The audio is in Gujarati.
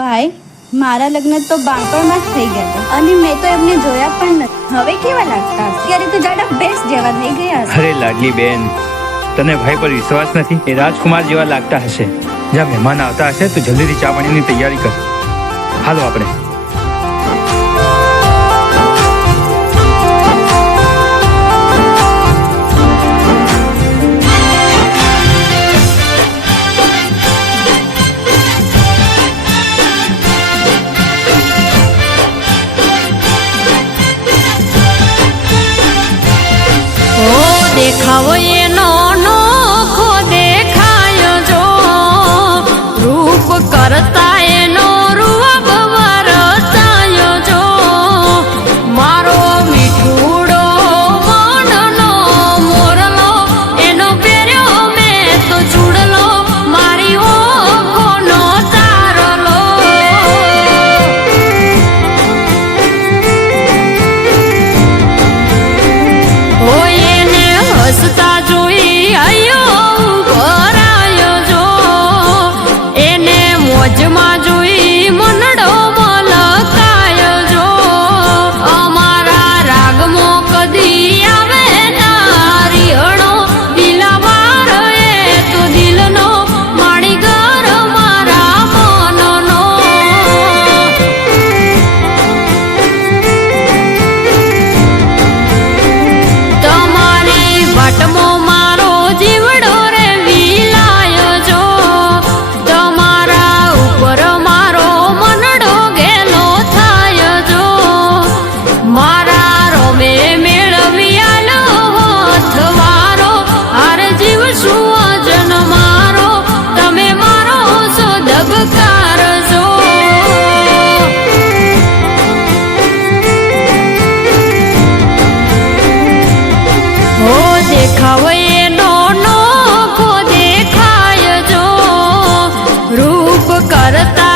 ભાઈ, મારા લગ્ન તો બાળપણમાં જ થઈ ગયા હતા અને મેં તો એમને જોયા પણ નથી. હવે કેવા લાગતા હશે? ત્યારે તો જાડા બેસ્ટ જેવા થઈ ગયા હશે. અરે લાડલી બેન, તને ભાઈ પર વિશ્વાસ નથી? એ રાજકુમાર જેવા લાગતા હશે. જ્યાં મહેમાન આવતા હશે તો જલ્દીથી ચા પાણીની તૈયારી કર. હાલો આપણે. દેખાવો એનો નોખો દેખાયો જો, રૂપ કરતા એનો રૂપ વરસાયો જો. મારો મીઠુડો મનનો મોરલો, એનો પહેર્યો મેં તો ચૂડલો, મારી ઓખોનો તારલો. હસતા જોઈ આયો ભરાયો જો, એને મોજમાં જોઈ મનડો મલકાયો જો. અમારા રાગમાં કદી આવે નારિયણો, દિલાવાર એ તો દિલનો માણીગર મારા મનનો. વાટમો મારો જીવડો રે વિલાયો જો, તમારા ઉપર મારો મનડો ગેલો થાય જો. મારા રોમે મેળવ્યાનો હથવારો, હાર જીવ સુવજન મારો, તમે મારો સોદબકાર જો. દેખાવ એનો નોખો દેખાય જો, રૂપ કરતા